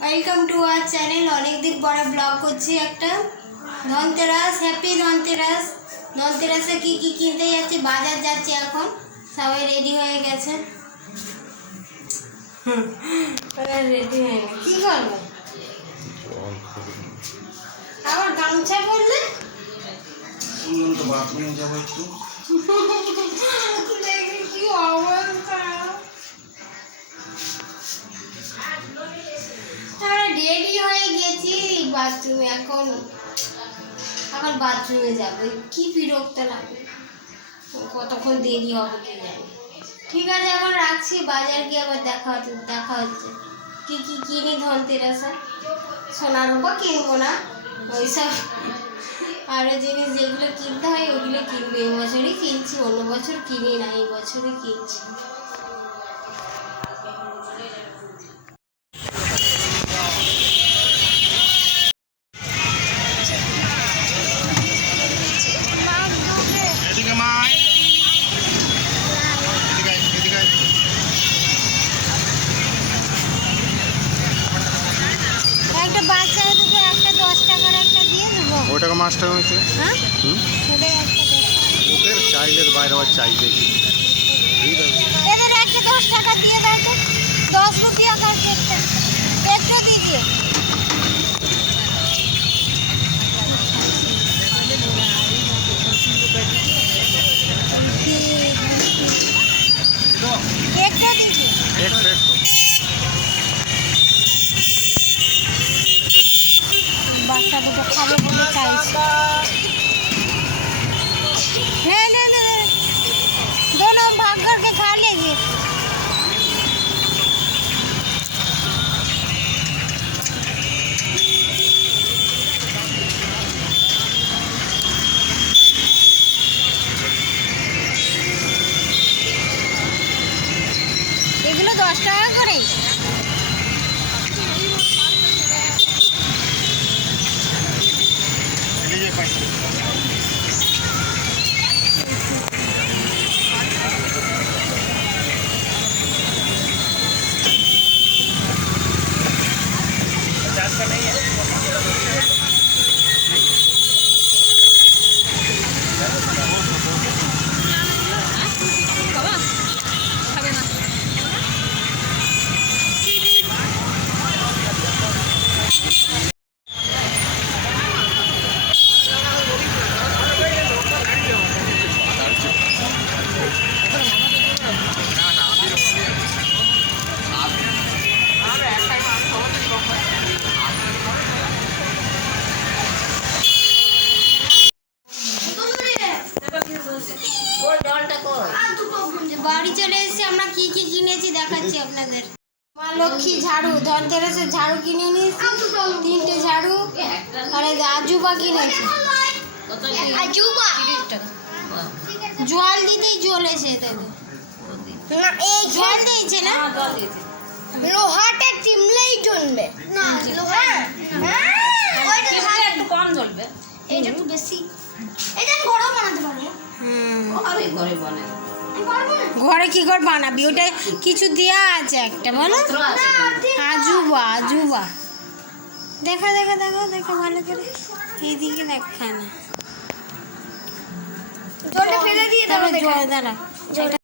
Welcome to our channel অনেকদিন পরে blog করছি একটা। ধনতেরাস হ্যাপি ধনতেরাস। ধনতেরাসে কি কি কিনতে যাচ্ছি বাজার যাচ্ছি এখন। সবাই রেডি হয়ে গেছে। রেডি হয়ে কি করব? আবার গামছা পরলে? বাথরুমে যাব একটু। কি অবস্থা। বাথরুমে এখন এখন বাথরুমে যাবে। কি বিরক্ত লাগে? কতক্ষণ দেরি হবে কি জানি। ঠিক আছে, এখন রাখছি। বাজার গিয়ে আবার দেখা হচ্ছে দেখা হচ্ছে। কি কি কিনি ধনতেরাসে? সোনার উপর কিনবো না? ওইসব। আরও জিনিস যেগুলো কিনতে হয়, ওগুলো কিনবো। এই বছরই কিনছি, অন্য বছর কিনি না, এই বছরই কিনছি। ওটাকে মাছটা হয়েছে হ্যাঁ? হুম? ওদের টাকা। চাইলের বাইরে আবার চাই দেখি। এগুলো দশ টাকা করে। এসেছি আমরা কি কি কিনেছি দেখাচ্ছি আপনাদের। মা লক্ষ্মী ঝাড়ু ধনতেরাসের ঝাড়ু কিনে নিয়েছি তিনটে ঝাড়ু আর এই আজুবা কিনেছি। জল দিতেই জ্বলেছে এই জল দিয়েছে না? লোহাটা চিমলেই জ্বলবে না লোহা একটু কম জ্বলবে। একটু বেশি। এটা ঘরেও বানাতে পারব। ঘরে ঘরে না ঘরে কি করে বানাবি? ওটা কিছু দেয়া আছে একটা বলো। আজুবা আজুবা। দেখা দেখা দেখো দেখো ভালো করে। এইদিকে দেখা না জলটা ফেলে দিয়ে তারপর তারপর জল দাঁড়া।